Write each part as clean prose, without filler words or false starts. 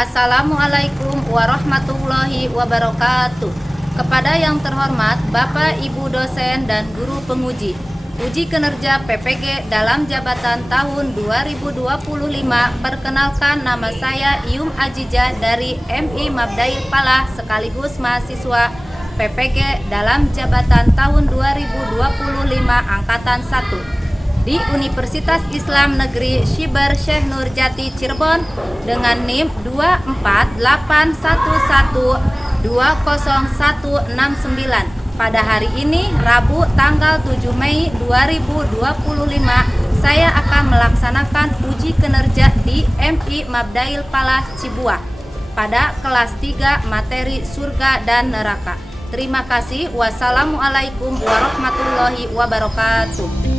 Assalamualaikum warahmatullahi wabarakatuh. Kepada yang terhormat Bapak Ibu dosen dan guru penguji, uji kinerja PPG dalam jabatan tahun 2025. Perkenalkan, nama saya Iyum Ajijah dari MI Mabdail Palah sekaligus mahasiswa PPG dalam jabatan tahun 2025 angkatan 1 di Universitas Islam Negeri Syibar Syekh Nurjati Cirebon dengan NIM 24811200169. Pada hari ini Rabu tanggal 7 Mei 2025 saya akan melaksanakan uji kinerja di MI Mabdail Palah Cibuah pada kelas 3 materi surga dan neraka. Terima kasih. Wassalamualaikum warahmatullahi wabarakatuh.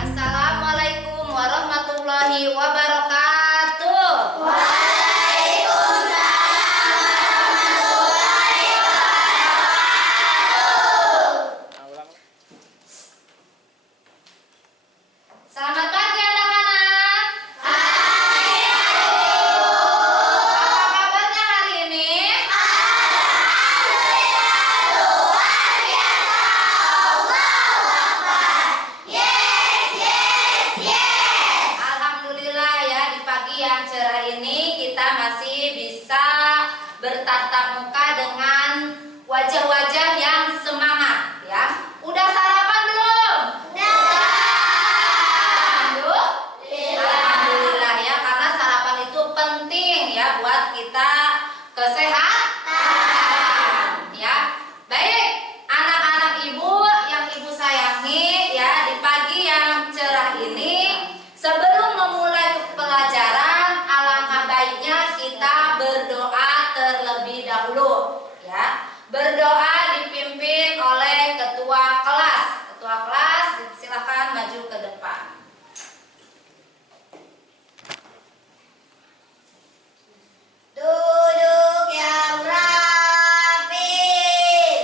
Assalamualaikum warahmatullahi wabarakatuh. Selamat pagi anak-anak. Apa kabarnya hari ini? Alhamdulillah ya, di pagi yang cerah ini kita masih bisa bertatap muka dengan wajah-wajah yang semangat ya. Udah sarapan belum? Udah. Alhamdulillah ya, karena sarapan itu penting ya buat kita kesehatan ya. Baik, anak-anak ibu yang ibu sayangi ya, di pagi yang cerah ini sebelum memulai pelajaran alangkah baiknya kita berdoa terlebih dahulu ya. Berdoa dipimpin oleh ketua kelas. Ketua kelas silakan maju ke depan. Duduk yang rapi.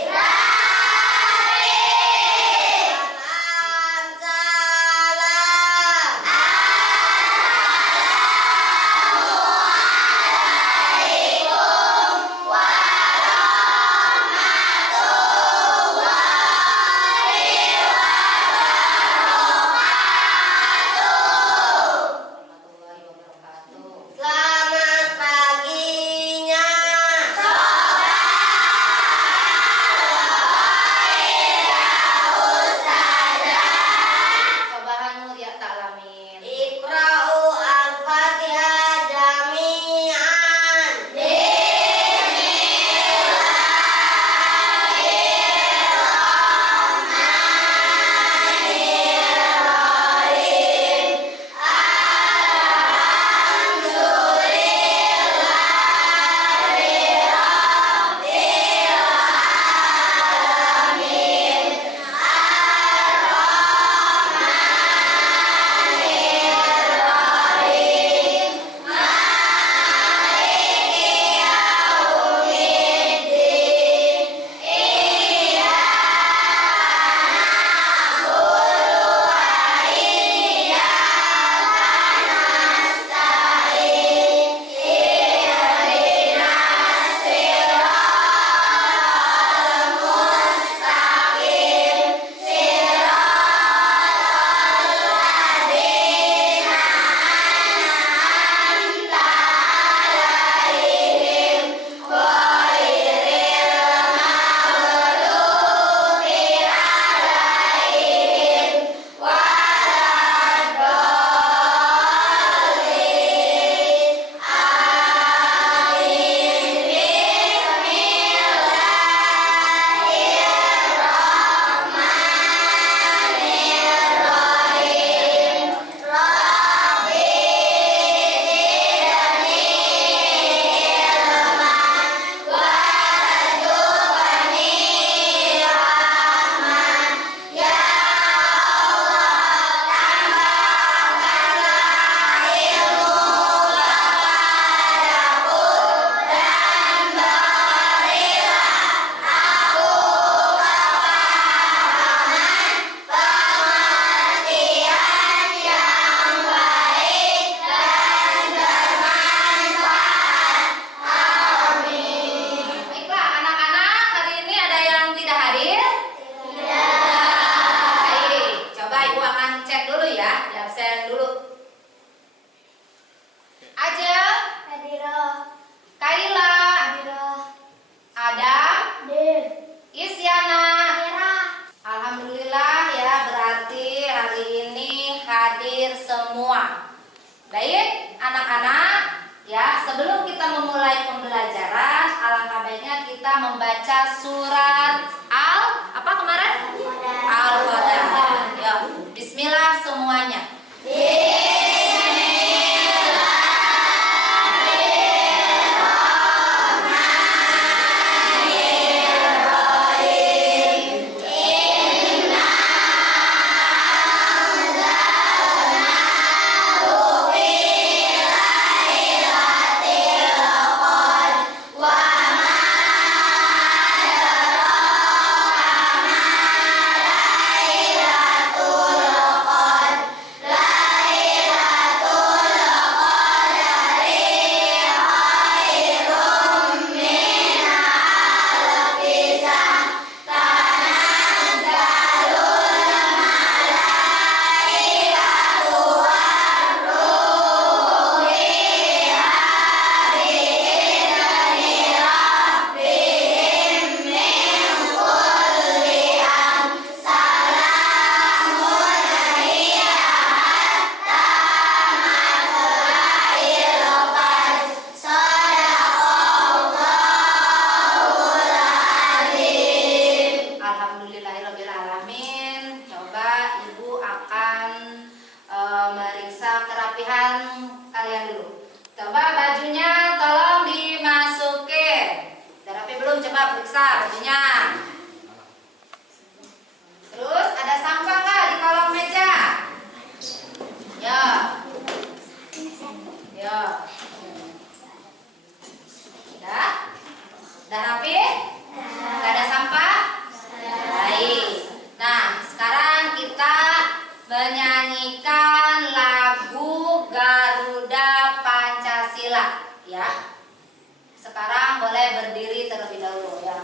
Salam salam. Assalamualaikum warahmatullahi membaca surat apa kemarin? Al-Qadar. Ya, bismillah semuanya. Alhamdulillahirrabbilalamin. Coba Ibu akan meriksa kerapihan kalian dulu. Coba bajunya tolong dimasukin. Udah rapi belum? Coba periksa bajunya. Terus ada sampah nggak di kolong meja? Ya. Ya. Udah? Udah rapi? Nggak ada sampah? Baik. Nah, sekarang kita menyanyikan lagu Garuda Pancasila, ya. Sekarang boleh berdiri terlebih dahulu, ya.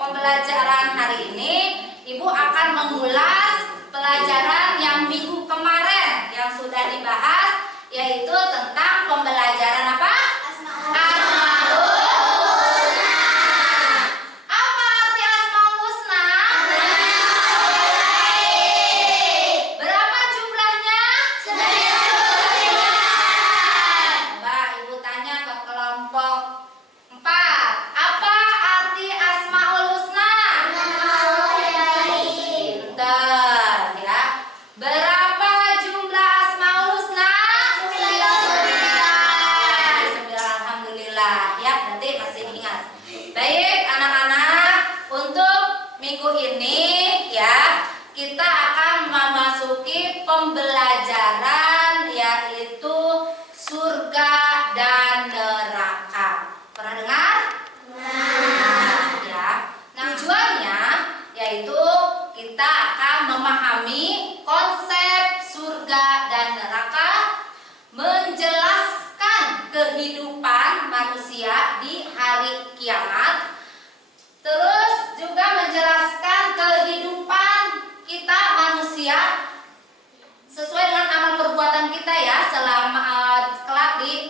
Pembelajaran hari ini, Ibu akan mengulas pelajaran yang minggu kemarin yang sudah dibahas, yaitu tentang pembelajaran apa? Asmaul Husna. Apa arti Asmaul Husna? Berapa jumlahnya? 9. Coba Ibu tanya ke kelompok 4. Apa arti Asmaul Husna? Pinter, ya. Berapa jumlah Asmaul Husna? 9. Alhamdulillah, ya. Nanti masih ingat. Baik, anak-anak, untuk minggu ini, ya, kita akan memasuki pembelajaran yaitu surga dan neraka. Pernah dengar? Ya. Tujuannya yaitu kita akan memahami konsep surga dan neraka, menjelaskan kehidupan manusia di hari kiamat, terus juga menjelaskan kehidupan kita manusia sesuai dengan amal perbuatan kita, ya, selama kelak di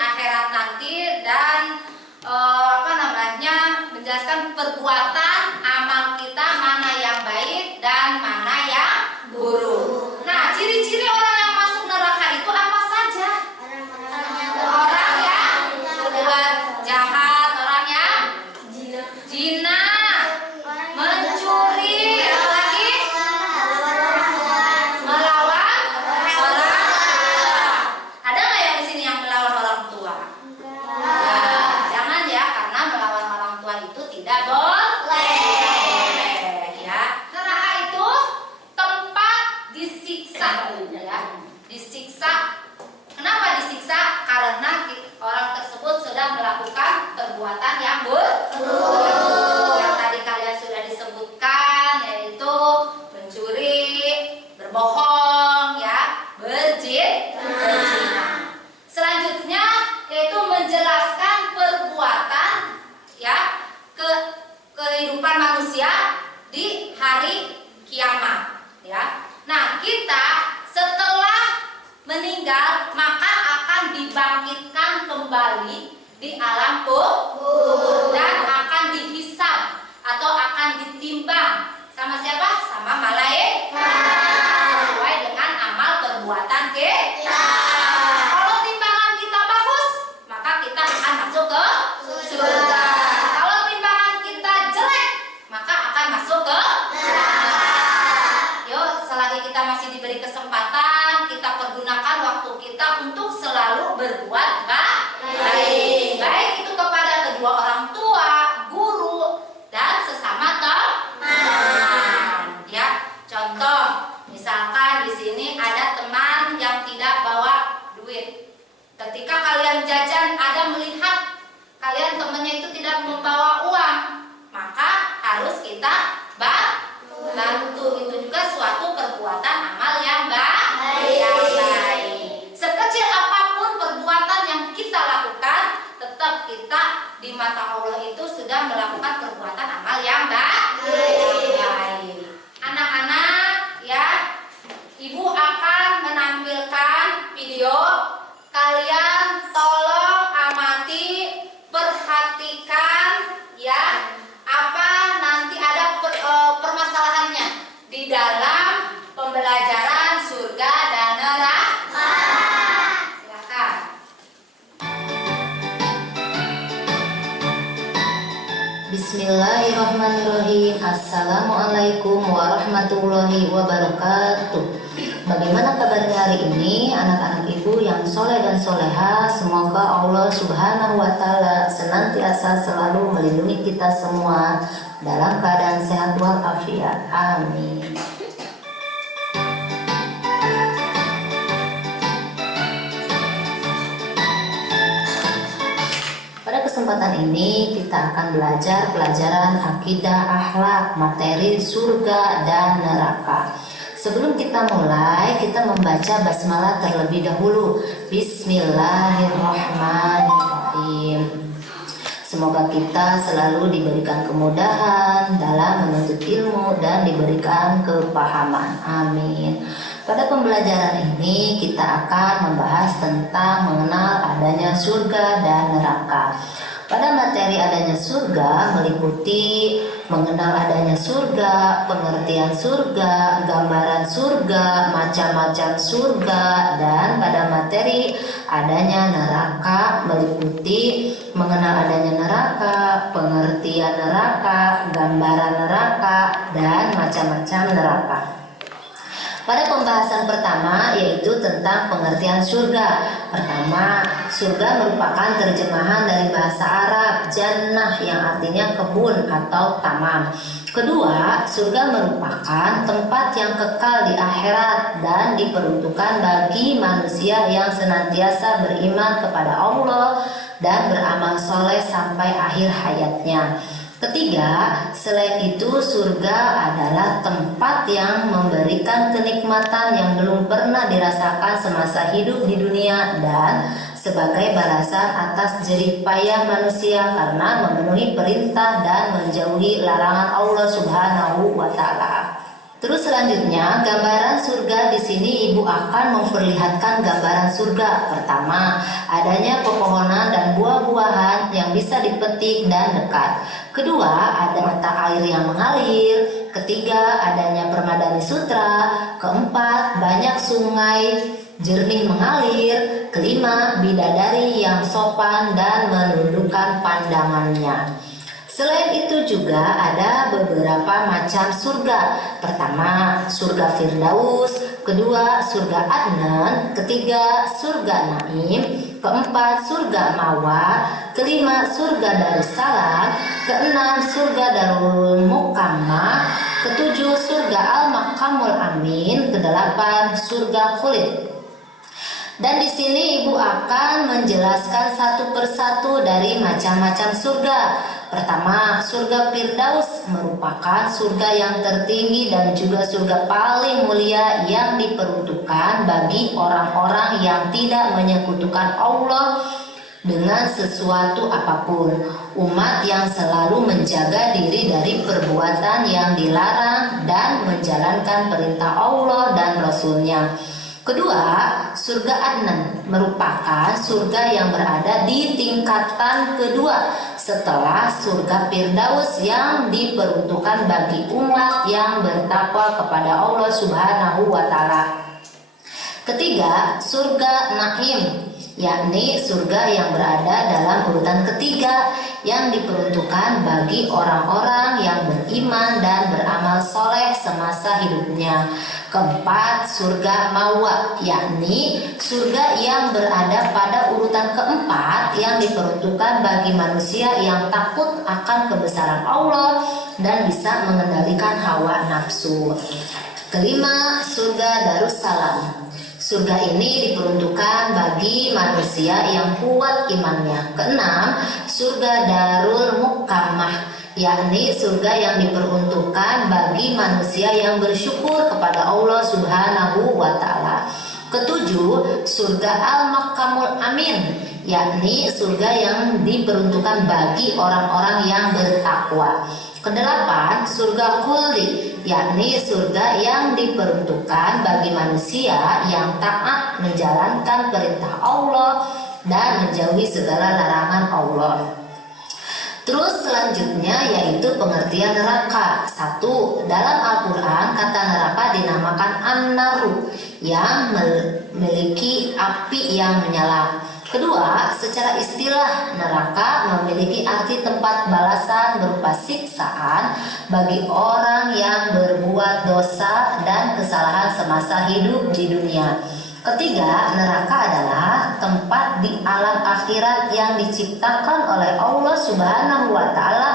kiamat, ya. Nah, kita setelah meninggal maka akan dibangkitkan kembali di alam kubur dan akan dihisab atau akan ditimbang sama siapa? Sama malaikat sesuai dengan amal perbuatan kita. Kalau timbangan kita bagus, maka kita akan masuk ke surga. Kalau timbangan kita jelek, maka akan masuk ke neraka. Yuk, selagi kita masih diberi kesempatan, kita pergunakan waktu kita untuk selalu berbuat baik. Baik itu kepada kedua orang tua, guru, dan sesama teman. Ya, contoh, misalkan di sini ada teman yang tidak bawa duit. Ketika kalian jajan, ada melihat kalian temannya itu tidak membawa uang, maka harus kita bantu. Itu juga suatu perbuatan amal yang baik. Sekecil apapun perbuatan yang kita lakukan, tetap kita di mata Allah itu sudah melakukan perbuatan amal yang baik. Anak-anak, ya, Ibu akan menampilkan video. Kalian tolong amati, perhatikan, ya, apa nanti ada permasalahannya di dalam pembelajaran surga dan neraka. Silakan. Bismillahirrahmanirrahim. Assalamualaikum warahmatullahi wabarakatuh. Bagaimana kabarnya hari ini anak-anak ibu yang soleh dan soleha? Semoga Allah subhanahu wa ta'ala senantiasa selalu melindungi kita semua dalam keadaan sehat walafiat. Amin. Pada kesempatan ini kita akan belajar pelajaran akidah, akhlak, materi surga dan neraka. Sebelum kita mulai, kita membaca basmalah terlebih dahulu. Bismillahirrahmanirrahim. Semoga kita selalu diberikan kemudahan dalam menuntut ilmu dan diberikan kepahaman. Amin. Pada pembelajaran ini kita akan membahas tentang mengenal adanya surga dan neraka. Pada materi adanya surga meliputi mengenal adanya surga, pengertian surga, gambaran surga, macam-macam surga, dan pada materi adanya neraka meliputi mengenal adanya neraka, pengertian neraka, gambaran neraka, dan macam-macam neraka. Pada pembahasan pertama yaitu tentang pengertian surga. Pertama, surga merupakan terjemahan dari bahasa Arab jannah yang artinya kebun atau taman. Kedua, surga merupakan tempat yang kekal di akhirat dan diperuntukkan bagi manusia yang senantiasa beriman kepada Allah dan beramal soleh sampai akhir hayatnya. Ketiga, selain itu surga adalah tempat yang memberikan kenikmatan yang belum pernah dirasakan semasa hidup di dunia dan sebagai balasan atas jerih payah manusia karena memenuhi perintah dan menjauhi larangan Allah Subhanahu wa ta'ala. Terus selanjutnya, gambaran surga di sini ibu akan memperlihatkan gambaran surga. Pertama, adanya pepohonan dan buah-buahan yang bisa dipetik dan dekat. Kedua, ada mata air yang mengalir. Ketiga, adanya permadani sutra. Keempat, banyak sungai jernih mengalir. Kelima, bidadari yang sopan dan menundukkan pandangannya. Selain itu juga ada beberapa macam surga. Pertama, surga Firdaus. Kedua, surga Adnan. Ketiga, surga Naim. Keempat, surga Mawa. Kelima, surga Darussalam. Keenam, surga Darul Mukamah. Ketujuh, surga Al-Maqamul Amin. Kedelapan, surga Khulid. Dan di sini ibu akan menjelaskan satu persatu dari macam-macam surga. Pertama, surga Firdaus merupakan surga yang tertinggi dan juga surga paling mulia yang diperuntukkan bagi orang-orang yang tidak menyekutukan Allah dengan sesuatu apapun. Umat yang selalu menjaga diri dari perbuatan yang dilarang dan menjaga menjalankan perintah Allah dan Rasul-Nya. Kedua, surga Adnan merupakan surga yang berada di tingkatan kedua setelah surga Firdaus yang diperuntukkan bagi umat yang bertakwa kepada Allah Subhanahu wa Ta'ala. Ketiga, surga Naim, yakni surga yang berada dalam urutan ketiga yang diperuntukkan bagi orang-orang yang beriman dan beramal soleh semasa hidupnya. Keempat, surga Mawa, yakni surga yang berada pada urutan keempat yang diperuntukkan bagi manusia yang takut akan kebesaran Allah dan bisa mengendalikan hawa nafsu. Kelima, surga Darussalam. Surga ini diperuntukkan bagi manusia yang kuat imannya. Keenam, surga Darul Mukamah, yakni surga yang diperuntukkan bagi manusia yang bersyukur kepada Allah Subhanahu wa Ta'ala. Ketujuh, surga Al-Makamul Amin, yakni surga yang diperuntukkan bagi orang-orang yang bertakwa. Kedelapan, surga Khuldi, yakni surga yang diperuntukkan bagi manusia yang taat menjalankan perintah Allah dan menjauhi segala larangan Allah. Terus selanjutnya yaitu pengertian neraka. Satu, dalam Al-Quran kata neraka dinamakan An-Naru, yang memiliki api yang menyala. Kedua, secara istilah neraka memiliki arti tempat balasan berupa siksaan bagi orang yang berbuat dosa dan kesalahan semasa hidup di dunia. Ketiga, neraka adalah tempat di alam akhirat yang diciptakan oleh Allah Subhanahu wa Ta'ala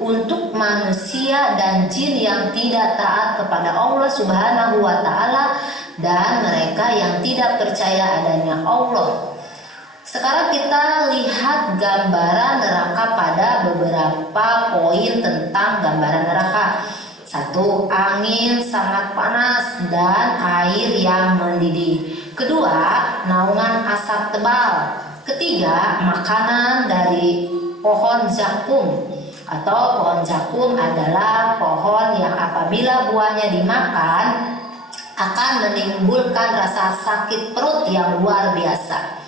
untuk manusia dan jin yang tidak taat kepada Allah Subhanahu wa Ta'ala dan mereka yang tidak percaya adanya Allah. Sekarang kita lihat gambaran neraka pada beberapa poin tentang gambaran neraka. Satu, angin sangat panas dan air yang mendidih. Kedua, naungan asap tebal. Ketiga, makanan dari pohon zakum. Atau pohon zakum adalah pohon yang apabila buahnya dimakan akan menimbulkan rasa sakit perut yang luar biasa.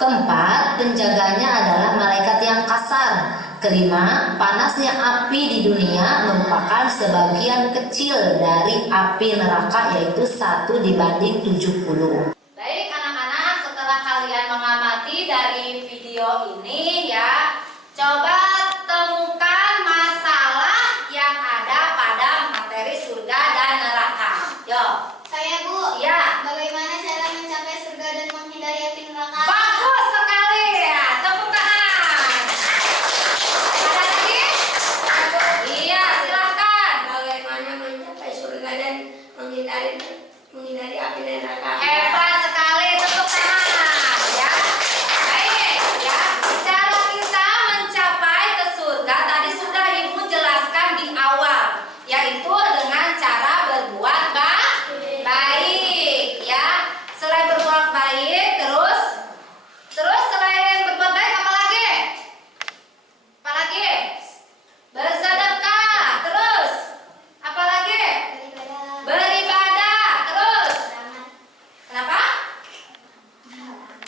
Keempat, penjaganya adalah malaikat yang kasar. Kelima, panasnya api di dunia merupakan sebagian kecil dari api neraka, yaitu 1:70. Baik anak-anak, setelah kalian mengamati dari video ini ya, coba temukan masalah yang ada pada materi surga dan neraka. Yo. Saya Bu, Ya. bagaimana cara mencapai surga dan menghindari api neraka? Bagus sekali ya, tepuk tangan. Ada lagi? Iya, silahkan. Bagaimana mencapai surga dan menghindari api neraka? Hebat sekali, tepuk tangan ya. Baik ya, cara kita mencapai ke surga tadi sudah Ibu jelaskan di awal, yaitu dengan cara berbuat baik ya. Selain berbuat baik, terus selain berbuat baik apa lagi? Apa lagi? Bersedekah, terus apa lagi? Beribadah, terus kenapa?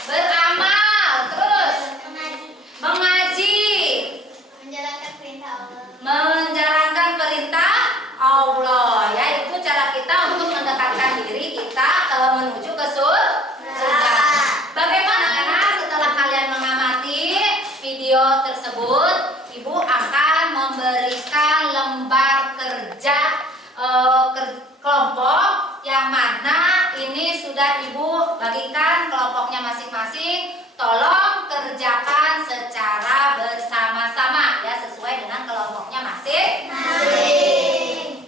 Beramal, terus mengaji, Menjalankan perintah Allah. menjalankan perintah Allah. Ya, itu cara kita untuk mendekatkan diri kita menuju ke surga. Bagaimana anak setelah kalian mengamati video tersebut, Ibu akan memberikan lembar kerja kelompok yang mana ini sudah Ibu bagikan kelompoknya masing-masing. Tolong kerjakan secara bersama-sama ya, sesuai dengan kelompoknya masing-masing.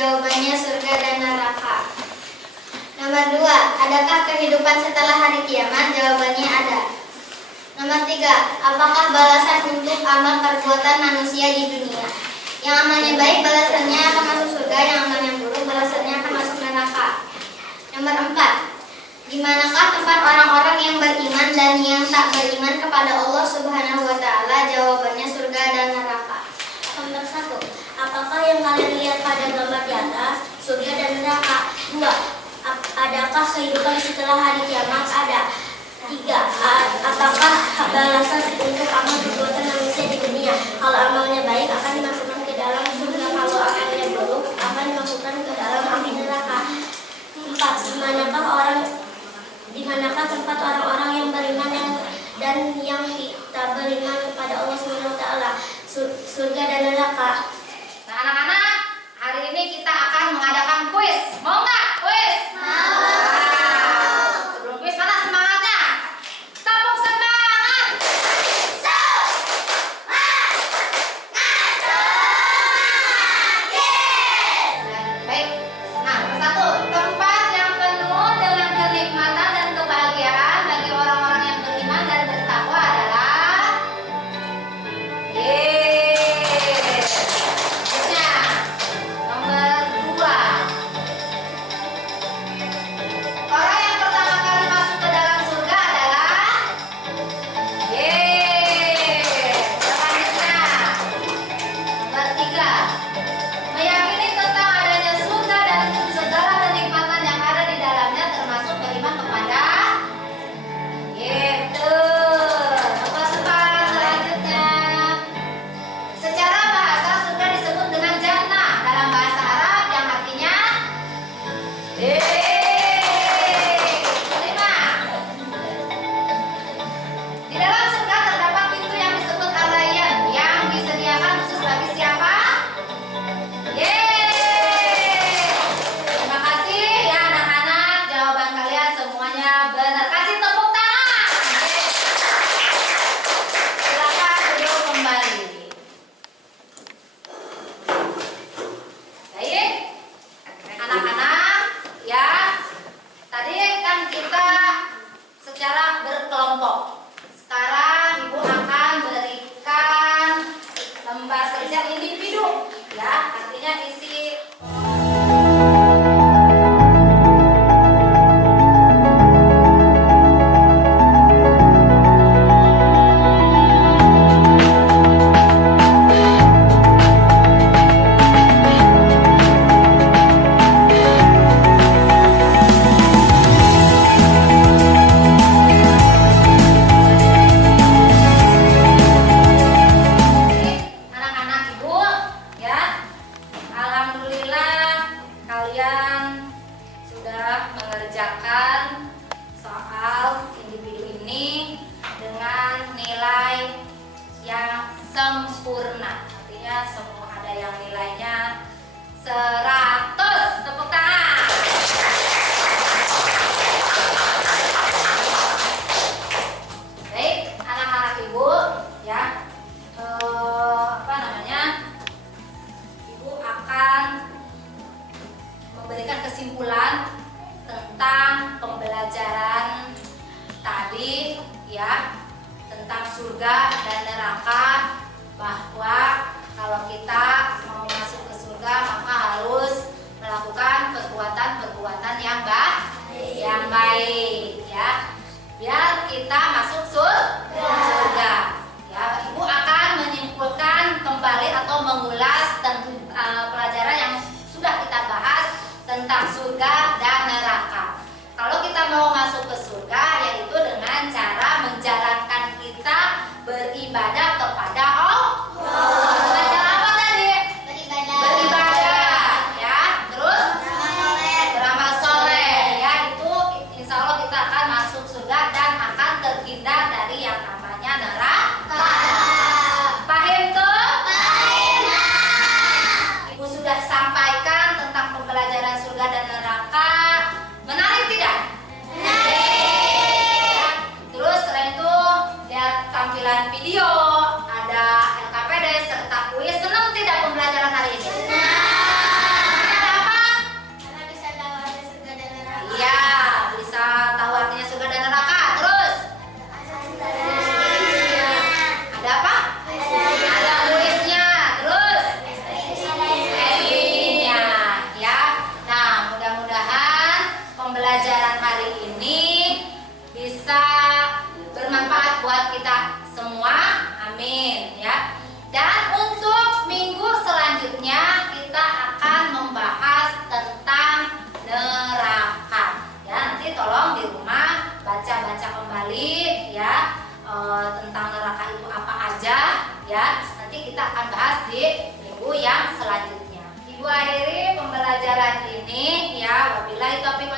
Jawabannya surga dan neraka. Nomor 2, adakah kehidupan setelah hari kiamat? Jawabannya ada. Nomor 3, apakah balasan untuk amal perbuatan manusia di dunia? Yang amalnya baik balasannya akan masuk surga, yang amalnya buruk balasannya akan masuk neraka. Nomor 4, di manakah tempat orang-orang yang beriman dan yang tak beriman kepada Allah Subhanahu wa taala? Jawabannya surga dan neraka. Nomor 1, apakah yang kalian lihat pada gambar di atas? Surga dan neraka. 2, adakah kehidupan setelah hari kiamat? Ada. 3, apakah balasan untuk amal perbuatan manusia di dunia? Kalau amalnya baik akan dimasukkan ke dalam surga, kalau amalnya buruk akan dimasukkan ke dalam api neraka. 4, di manakah tempat orang-orang yang beriman dan yang tidak beriman kepada Allah Subhanahu wa taala? Surga dan neraka. Nah, anak-anak, hari ini kita akan mengadakan kuis. Mau nggak kuis? Mau. Nah, sebelum kuis, mana semangatnya? Tepuk semangat. Baik. Nah, nomor 1, tempat yang penuh dengan kenikmatan dan kebahagiaan bagi orang-orang yang beriman dan bertakwa adalah Selanjutnya, nomor 2. Orang yang pertama kali masuk ke dalam surga adalah Selanjutnya, nomor 3. Meyakini tentang adanya surga dan segala kenikmatan yang ada di dalamnya termasuk beriman kepada Nomor 4, selanjutnya. Secara bahasa surga disebut dengan jannah dalam bahasa Arab yang artinya 5. Di dalam surga terdapat pintu yang disebut Ar-Rayyan yang disediakan khusus bagi siapa? Terima kasih ya anak-anak, jawaban kalian semuanya benar. Kasih tepuk tangan. Silakan duduk kembali. Baik, anak-anak, ya. Tadi kan kita secara berkelompok. Sekarang Ibu akan berikan lembar kerja individu, ya. Artinya isi anak-anak Ibu, ya. Alhamdulillah kalian sudah mengerjakan soal individu ini dengan nilai yang sempurna. Artinya semua ada yang nilainya 100. Tepuk tangan. Baik, anak-anak Ibu, ya. Ibu akan memberikan kesimpulan tentang pembelajaran tadi, ya, tentang surga dan neraka, bahwa kalau kita mau masuk ke surga maka harus melakukan perbuatan-perbuatan yang baik, ya, biar kita masuk surga. Ya, Ibu akan menyimpulkan kembali atau mengulas tentang pelajaran yang sudah kita bahas tentang surga dan neraka. Kalau kita mau masuk ke surga, yaitu dengan cara menjalankan kita beribadah kepada Allah. Dengan cara apa tadi? Beribadah, ya. Terus beramal soleh, ya. Itu insya Allah kita akan masuk surga dan akan terhindar dari yang namanya neraka. Paham tuh? Ibu sudah sampaikan tentang pembelajaran surga dan neraka. Menarik tidak? Menarik. pembelajaran hari ini bisa bermanfaat buat kita semua. Amin ya. Dan untuk minggu selanjutnya kita akan membahas tentang neraka. Ya, nanti tolong di rumah baca-baca kembali ya tentang neraka itu apa aja ya. Nanti kita akan bahas di minggu yang selanjutnya. Ibu akhiri pembelajaran ini ya. Wabillahi taufiq